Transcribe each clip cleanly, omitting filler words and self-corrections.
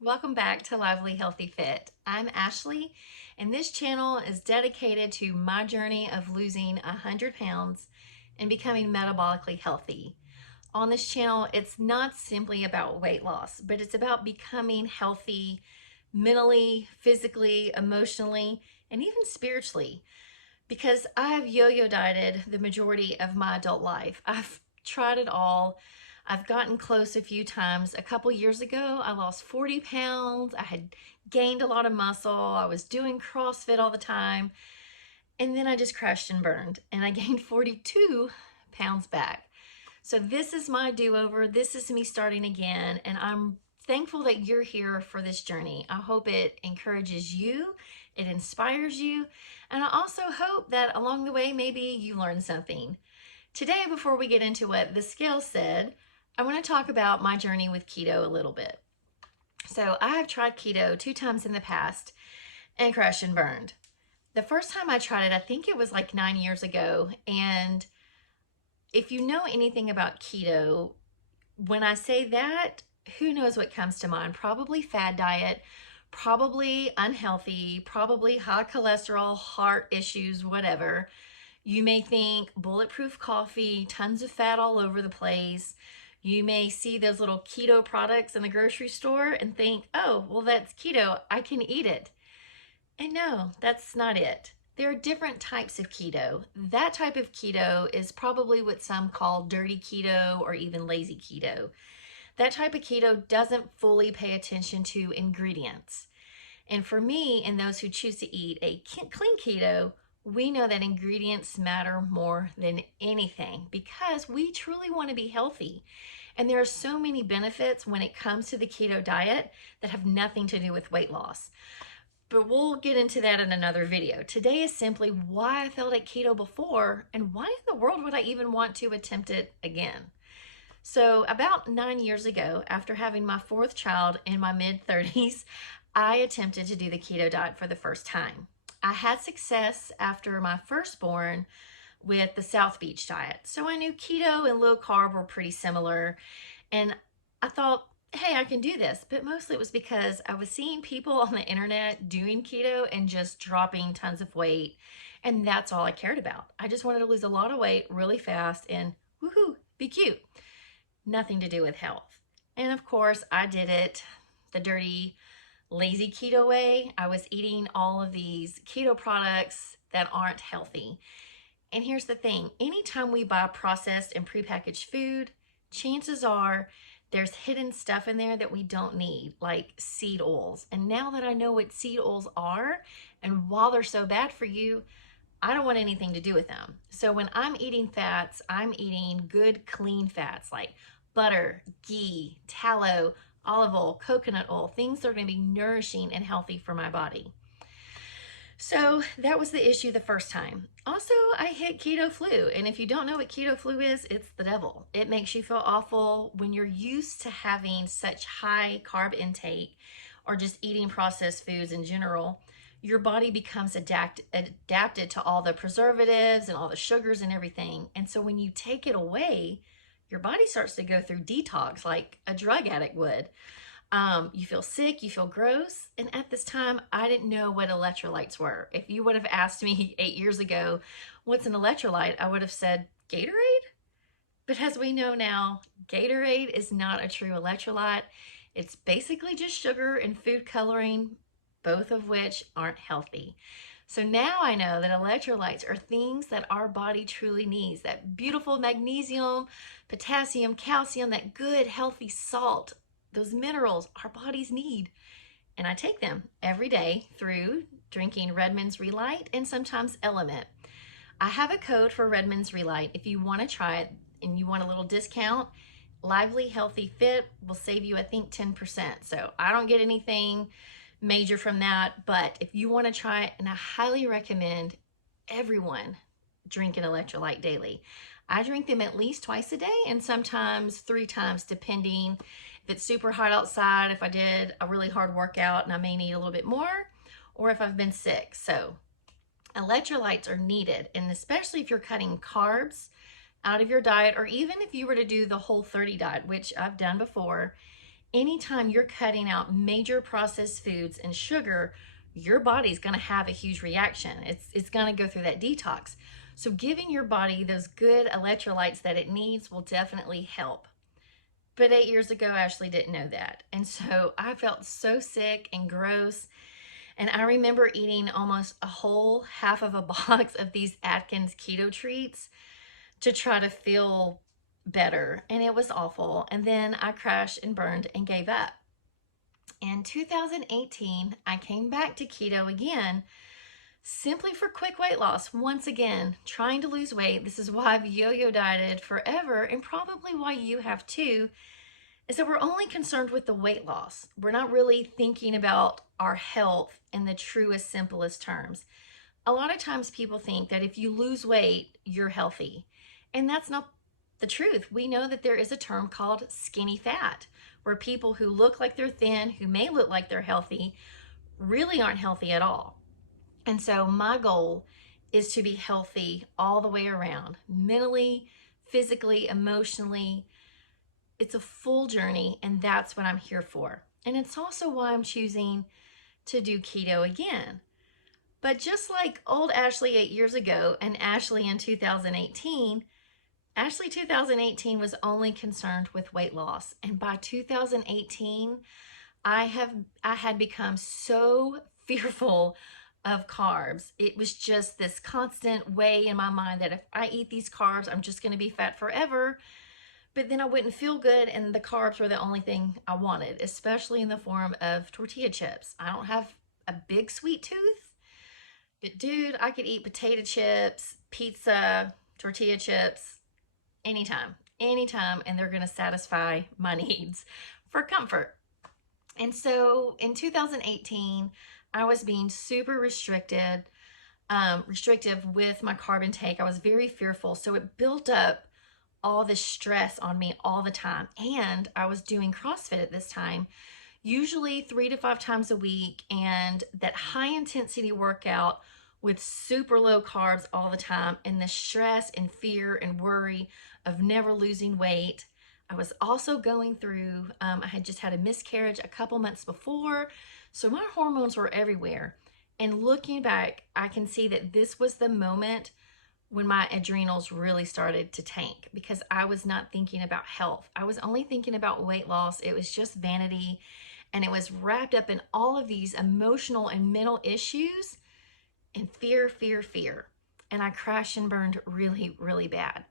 Welcome back to Lively Healthy Fit. I'm Ashley, and this channel is dedicated to my journey of losing 100 pounds and becoming metabolically healthy. On this channel, it's not simply about weight loss, but it's about becoming healthy mentally, physically, emotionally, and even spiritually. Because I've yo-yo dieted the majority of my adult life. I've tried it all. I've gotten close a few times. A couple years ago, I lost 40 pounds. I had gained a lot of muscle. I was doing CrossFit all the time. And then I just crashed and burned and I gained 42 pounds back. So this is my do-over. This is me starting again. And I'm thankful that you're here for this journey. I hope it encourages you, it inspires you, and I also hope that along the way, maybe you learn something. Today, before we get into what the scale said, I want to talk about my journey with keto a little bit. So I have tried keto 2 times in the past and crashed and burned. The first time I tried it, I think it was like 9 years ago. And if you know anything about keto, when I say that, who knows what comes to mind? Probably fad diet, probably unhealthy, probably high cholesterol, heart issues, whatever. You may think bulletproof coffee, tons of fat all over the place. You may see those little keto products in the grocery store and think, oh, well, that's keto, I can eat it. And no, that's not it. There are different types of keto. That type of keto is probably what some call dirty keto or even lazy keto. That type of keto doesn't fully pay attention to ingredients. And for me and those who choose to eat a clean keto, we know that ingredients matter more than anything because we truly want to be healthy. And there are so many benefits when it comes to the keto diet that have nothing to do with weight loss. But we'll get into that in another video. Today is simply why I failed at keto before and why in the world would I even want to attempt it again. So about 9 years ago, after having my 4th child in my mid-30s, I attempted to do the keto diet for the first time. I had success after my firstborn with the South Beach diet. So I knew keto and low carb were pretty similar. And I thought, hey, I can do this. But mostly it was because I was seeing people on the internet doing keto and just dropping tons of weight. And that's all I cared about. I just wanted to lose a lot of weight really fast and woohoo, be cute. Nothing to do with health. And of course, I did it the dirty, lazy keto way. I was eating all of these keto products that aren't healthy. And here's the thing, anytime we buy processed and prepackaged food, chances are there's hidden stuff in there that we don't need, like seed oils. And now that I know what seed oils are, and while they're so bad for you, I don't want anything to do with them. So when I'm eating fats, I'm eating good, clean fats like butter, ghee, tallow, olive oil, coconut oil, things that are going to be nourishing and healthy for my body. So that was the issue the first time. Also, I hit keto flu. And if you don't know what keto flu is, it's the devil. It makes you feel awful when you're used to having such high carb intake or just eating processed foods in general. Your body becomes adapted to all the preservatives and all the sugars and everything. And so when you take it away, your body starts to go through detox like a drug addict would. You feel sick, you feel gross. And at this time, I didn't know what electrolytes were. If you would have asked me 8 years ago, what's an electrolyte? I would have said Gatorade. But as we know now, Gatorade is not a true electrolyte. It's basically just sugar and food coloring, both of which aren't healthy. So now I know that electrolytes are things that our body truly needs. That beautiful magnesium, potassium, calcium, that good healthy salt, those minerals our bodies need. And I take them every day through drinking Redmond's Relight and sometimes Element. I have a code for Redmond's Relight. If you want to try it and you want a little discount, Lively Healthy Fit will save you, I think, 10%. So I don't get anything major from that, but if you want to try it, and I highly recommend everyone drink an electrolyte daily. I drink them at least twice a day and sometimes 3 times depending if it's super hot outside, if I did a really hard workout and I may need a little bit more, or if I've been sick. So electrolytes are needed, and especially if you're cutting carbs out of your diet, or even if you were to do the Whole30 diet, which I've done before, anytime you're cutting out major processed foods and sugar, your body's going to have a huge reaction. It's going to go through that detox. So giving your body those good electrolytes that it needs will definitely help. But 8 years ago, Ashley didn't know that. And so I felt so sick and gross. And I remember eating almost a whole half of a box of these Atkins keto treats to try to feel better. And it was awful. And then I crashed and burned and gave up. In 2018, I came back to keto again, simply for quick weight loss. Once again, trying to lose weight. This is why I've yo-yo dieted forever, and probably why you have too, is that we're only concerned with the weight loss. We're not really thinking about our health in the truest, simplest terms. A lot of times people think that if you lose weight, you're healthy. And that's not the truth. We know that there is a term called skinny fat, where people who look like they're thin, who may look like they're healthy, really aren't healthy at all. And so my goal is to be healthy all the way around, mentally, physically, emotionally. It's a full journey, and that's what I'm here for. And it's also why I'm choosing to do keto again. But just like old Ashley 8 years ago and Ashley in 2018, Ashley 2018 was only concerned with weight loss. And by 2018, I had become so fearful of carbs. It was just this constant way in my mind that if I eat these carbs, I'm just going to be fat forever. But then I wouldn't feel good, and the carbs were the only thing I wanted, especially in the form of tortilla chips. I don't have a big sweet tooth, but dude, I could eat potato chips, pizza, tortilla chips, anytime, and they're going to satisfy my needs for comfort. And so in 2018, I was being super restrictive with my carb intake. I was very fearful. So it built up all this stress on me all the time. And I was doing CrossFit at this time, usually 3 to 5 times a week, and that high intensity workout with super low carbs all the time, and the stress and fear and worry of never losing weight. I was also going through, I had just had a miscarriage a couple months before, so my hormones were everywhere. And looking back, I can see that this was the moment when my adrenals really started to tank, because I was not thinking about health. I was only thinking about weight loss. It was just vanity, and it was wrapped up in all of these emotional and mental issues and fear. And I crashed and burned really, really bad.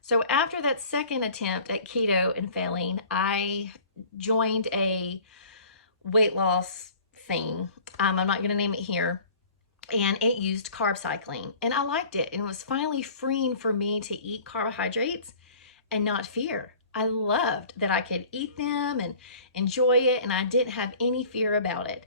So after that second attempt at keto and failing, I joined a weight loss thing. I'm not going to name it here. And it used carb cycling. And I liked it. And it was finally freeing for me to eat carbohydrates and not fear. I loved that I could eat them and enjoy it, and I didn't have any fear about it.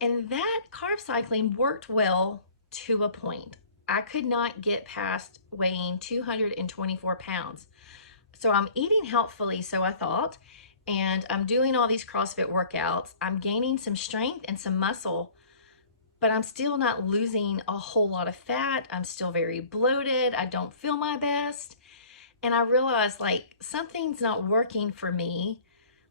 And that carb cycling worked well to a point. I could not get past weighing 224 pounds. So I'm eating healthfully, so I thought, and I'm doing all these CrossFit workouts. I'm gaining some strength and some muscle, but I'm still not losing a whole lot of fat. I'm still very bloated. I don't feel my best. And I realized like something's not working for me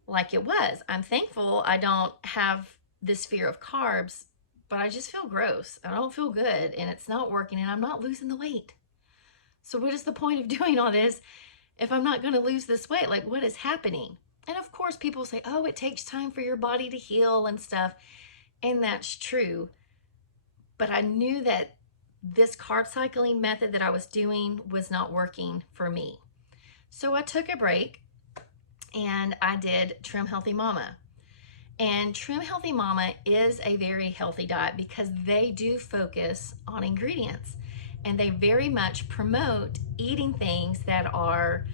like it was. I'm thankful I don't have this fear of carbs, but I just feel gross. I don't feel good, and it's not working, and I'm not losing the weight. So what is the point of doing all this if I'm not going to lose this weight? Like, what is happening? And of course, people say, oh, it takes time for your body to heal and stuff. And that's true. But I knew that this carb cycling method that I was doing was not working for me. So I took a break, and I did Trim Healthy Mama. And Trim Healthy Mama is a very healthy diet because they do focus on ingredients, and they very much promote eating things that are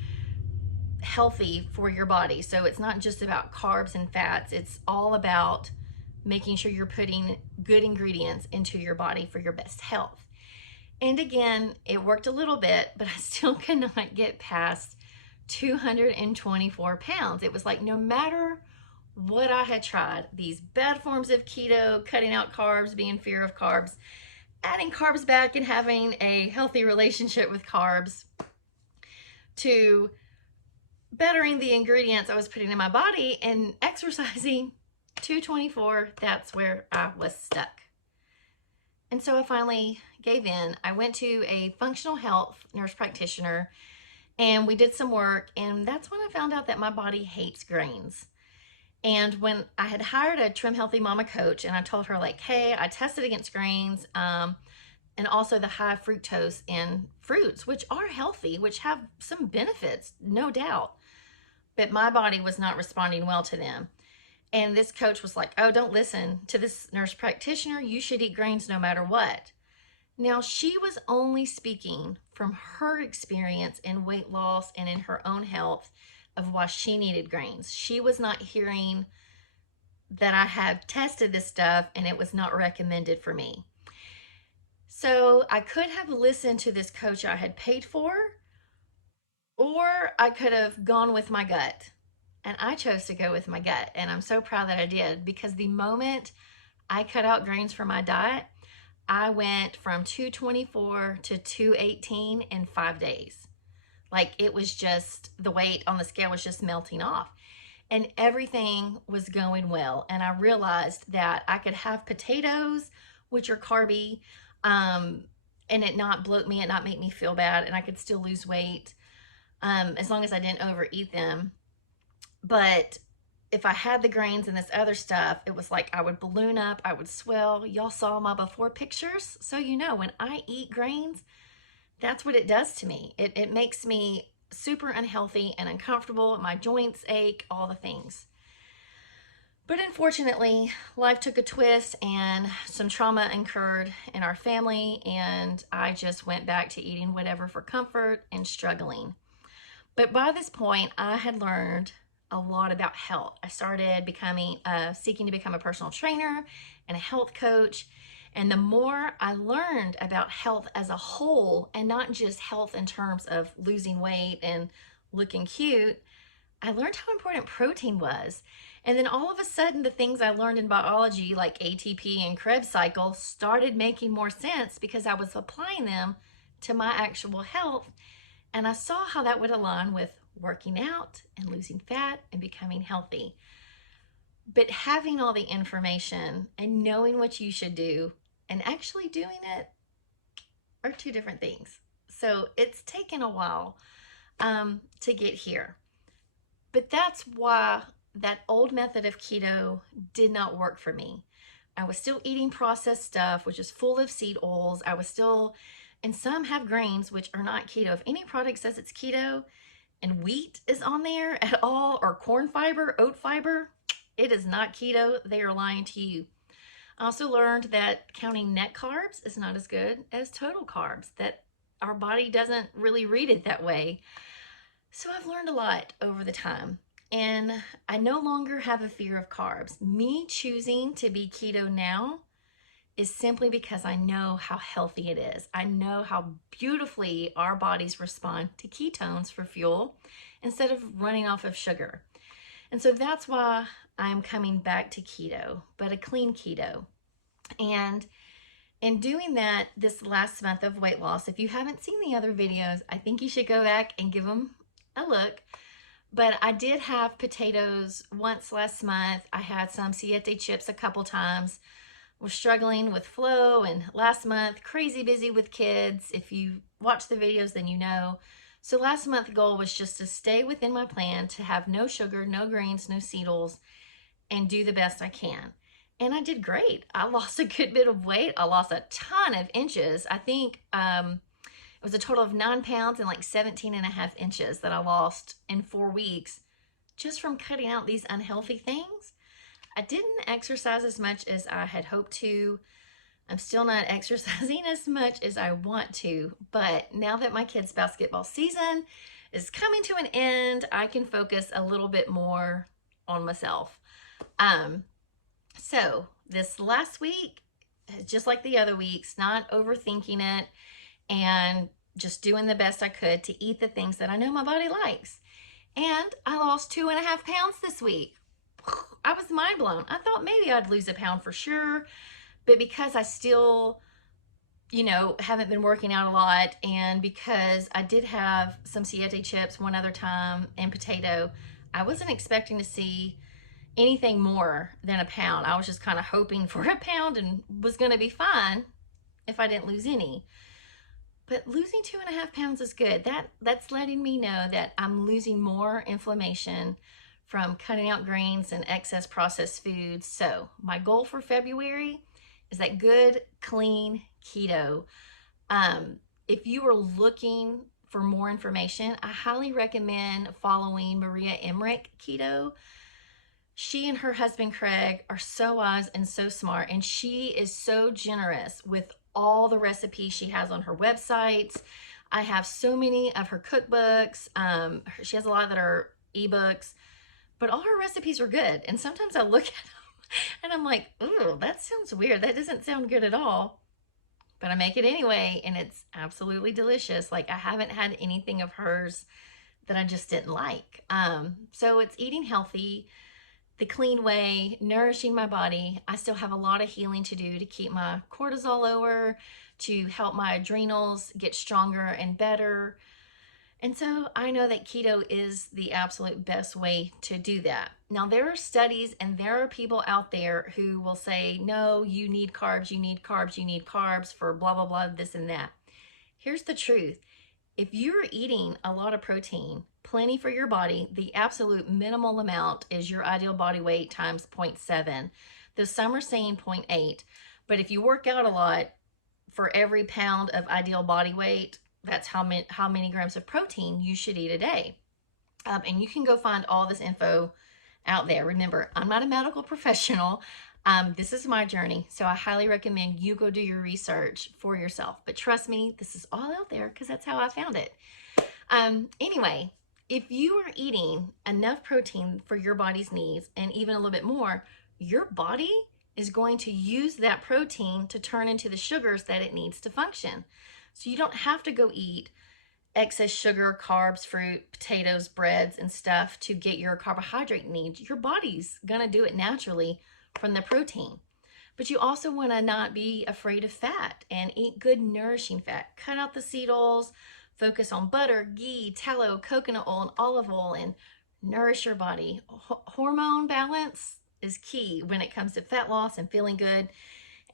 healthy for your body. So it's not just about carbs and fats. It's all about making sure you're putting good ingredients into your body for your best health. And again, it worked a little bit, but I still could not get past 224 pounds. It was like no matter what I had tried, these bad forms of keto, cutting out carbs, being in fear of carbs, adding carbs back and having a healthy relationship with carbs, to bettering the ingredients I was putting in my body and exercising 224, that's where I was stuck. And so I finally gave in. I went to a functional health nurse practitioner and we did some work, and that's when I found out that my body hates grains. And when I had hired a Trim Healthy Mama coach, and I told her, like, hey, I tested against grains, and also the high fructose in fruits, which are healthy, which have some benefits, no doubt. But my body was not responding well to them. And this coach was like, oh, don't listen to this nurse practitioner. You should eat grains no matter what. Now, she was only speaking from her experience in weight loss and in her own health of why she needed grains. She was not hearing that I had tested this stuff and it was not recommended for me. So I could have listened to this coach I had paid for, or I could have gone with my gut. And I chose to go with my gut. And I'm so proud that I did, because the moment I cut out grains from my diet, I went from 224 to 218 in 5 days. Like, it was just, the weight on the scale was just melting off. And everything was going well. And I realized that I could have potatoes, which are carby, and it not bloat me, it not make me feel bad, and I could still lose weight as long as I didn't overeat them. But if I had the grains and this other stuff, it was like I would balloon up, I would swell. Y'all saw my before pictures. So you know, when I eat grains, that's what it does to me. It makes me super unhealthy and uncomfortable. My joints ache, all the things. But unfortunately, life took a twist and some trauma occurred in our family, and I just went back to eating whatever for comfort and struggling. But by this point, I had learned a lot about health. I started seeking to become a personal trainer and a health coach. And the more I learned about health as a whole, and not just health in terms of losing weight and looking cute, I learned how important protein was. And then all of a sudden, the things I learned in biology, like ATP and Krebs cycle, started making more sense because I was applying them to my actual health. And I saw how that would align with working out and losing fat and becoming healthy. But having all the information and knowing what you should do and actually doing it are two different things. So it's taken a while to get here. But that's why that old method of keto did not work for me. I was still eating processed stuff, which is full of seed oils. I was still, and some have grains, which are not keto. If any product says it's keto and wheat is on there at all, or corn fiber, oat fiber, it is not keto. They are lying to you. I also learned that counting net carbs is not as good as total carbs, that our body doesn't really read it that way. So I've learned a lot over the time, and I no longer have a fear of carbs. Me choosing to be keto now is simply because I know how healthy it is. I know how beautifully our bodies respond to ketones for fuel instead of running off of sugar. And so that's why I'm coming back to keto, but a clean keto. And in doing that this last month of weight loss, if you haven't seen the other videos, I think you should go back and give them a look. But I did have potatoes once last month. I had some siete chips a couple times. Was struggling with flow, and last month, crazy busy with kids. If you watch the videos, then you know. So last month goal was just to stay within my plan, to have no sugar, no grains, no seed oils, and do the best I can. And I did great. I lost a good bit of weight. I lost a ton of inches. I think it was a total of 9 pounds and like 17.5 inches that I lost in 4 weeks just from cutting out these unhealthy things. I didn't exercise as much as I had hoped to. I'm still not exercising as much as I want to, but now that my kids' basketball season is coming to an end, I can focus a little bit more on myself. So this last week, just like the other weeks, not overthinking it and just doing the best I could to eat the things that I know my body likes. And I lost 2.5 pounds this week. I was mind blown. I thought maybe I'd lose a pound for sure, but because I still haven't been working out a lot, and because I did have some siete chips one other time and potato, I wasn't expecting to see anything more than a pound. I was just kind of hoping for a pound and was going to be fine if I didn't lose any. But losing 2.5 pounds is good. That's letting me know that I'm losing more inflammation from cutting out grains and excess processed foods. So my goal for February is that good, clean keto. If you are looking for more information, I highly recommend following Maria Emmerich Keto. She and her husband Craig are so wise and so smart, and she is so generous with all the recipes she has on her websites. I have so many of her cookbooks. She has a lot that are ebooks, but all her recipes are good. And sometimes I look at them and I'm like, ooh, that sounds weird. That doesn't sound good at all. But I make it anyway, and it's absolutely delicious. Like, I haven't had anything of hers that I just didn't like. So it's eating healthy, the clean way, nourishing my body. I still have a lot of healing to do to keep my cortisol lower, to help my adrenals get stronger and better. And so I know that keto is the absolute best way to do that. Now, there are studies and there are people out there who will say, no, you need carbs, you need carbs, you need carbs for blah, blah, blah, this and that. Here's the truth. If you're eating a lot of protein, plenty for your body, the absolute minimal amount is your ideal body weight times 0.7. Though some are saying 0.8. But if you work out a lot, for every pound of ideal body weight, that's how many grams of protein you should eat a day. And you can go find all this info out there. Remember, I'm not a medical professional. This is my journey, so I highly recommend you go do your research for yourself. But trust me, this is all out there because that's how I found it. Anyway, if you are eating enough protein for your body's needs and even a little bit more, your body is going to use that protein to turn into the sugars that it needs to function. So you don't have to go eat excess sugar, carbs, fruit, potatoes, breads, and stuff to get your carbohydrate needs. Your body's gonna do it naturally from the protein. But you also wanna not be afraid of fat and eat good nourishing fat. Cut out the seed oils, focus on butter, ghee, tallow, coconut oil, and olive oil, and nourish your body. Hormone balance is key when it comes to fat loss and feeling good,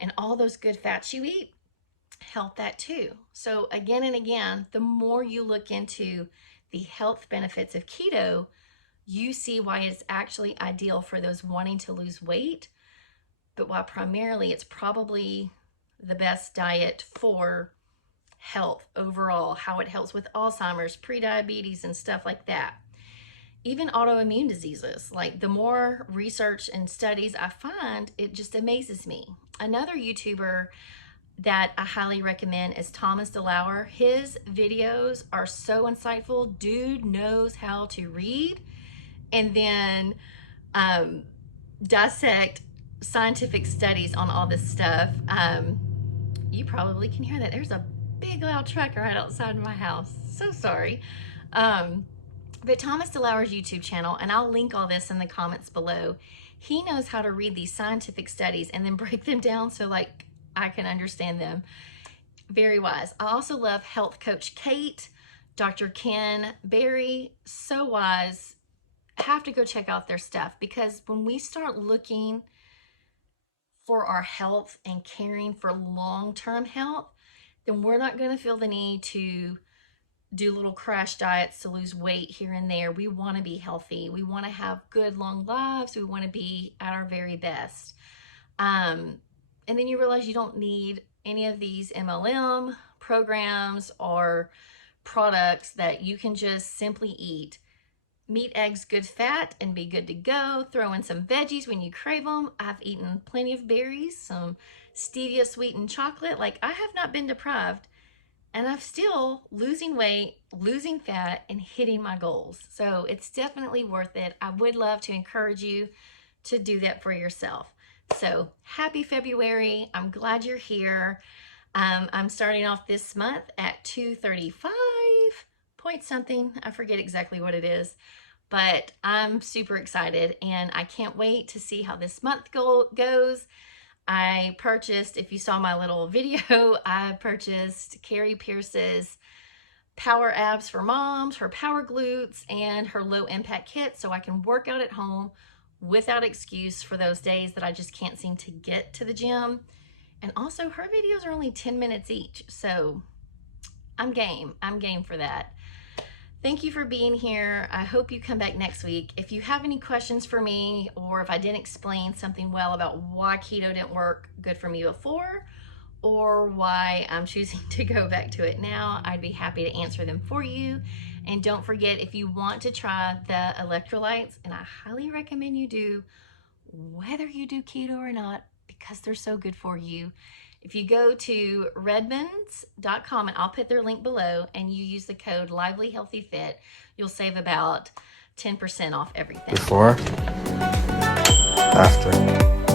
and all those good fats you eat help that too. So again and again, the more you look into the health benefits of keto, you see why it's actually ideal for those wanting to lose weight, but why primarily it's probably the best diet for health overall, how it helps with Alzheimer's, prediabetes, and stuff like that. Even autoimmune diseases, like the more research and studies I find, it just amazes me. Another YouTuber that I highly recommend is Thomas DeLauer. His videos are so insightful. Dude knows how to read and then dissect scientific studies on all this stuff. You probably can hear that. There's a big loud truck right outside my house. So sorry. But Thomas DeLauer's YouTube channel, and I'll link all this in the comments below, he knows how to read these scientific studies and then break them down so like I can understand them. Very wise. I also love health coach Kate, Dr. Ken Berry, so wise. Have to go check out their stuff, because when we start looking for our health and caring for long-term health, then we're not going to feel the need to do little crash diets to lose weight here and there. We want to be healthy. We want to have good long lives. We want to be at our very best. And then you realize you don't need any of these MLM programs or products, that you can just simply eat meat, eggs, good fat, and be good to go. Throw in some veggies when you crave them. I've eaten plenty of berries, some stevia sweetened chocolate. Like, I have not been deprived, and I'm still losing weight, losing fat, and hitting my goals. So it's definitely worth it. I would love to encourage you to do that for yourself. So happy February. I'm glad you're here. I'm starting off this month at 235 point something. I forget exactly what it is, but I'm super excited and I can't wait to see how this month goes. I purchased, if you saw my little video, I purchased Carrie Pierce's Power Abs for Moms, her Power Glutes, and her Low Impact Kit, so I can work out at home without excuse for those days that I just can't seem to get to the gym. And also, her videos are only 10 minutes each, so I'm game for that. Thank you for being here. I hope you come back next week. If you have any questions for me, or if I didn't explain something well about why keto didn't work good for me before, or why I'm choosing to go back to it now, I'd be happy to answer them for you. And don't forget, if you want to try the electrolytes, and I highly recommend you do, whether you do keto or not, because they're so good for you. If you go to redmans.com, and I'll put their link below, and you use the code LIVELYHEALTHYFIT, you'll save about 10% off everything. Before, after.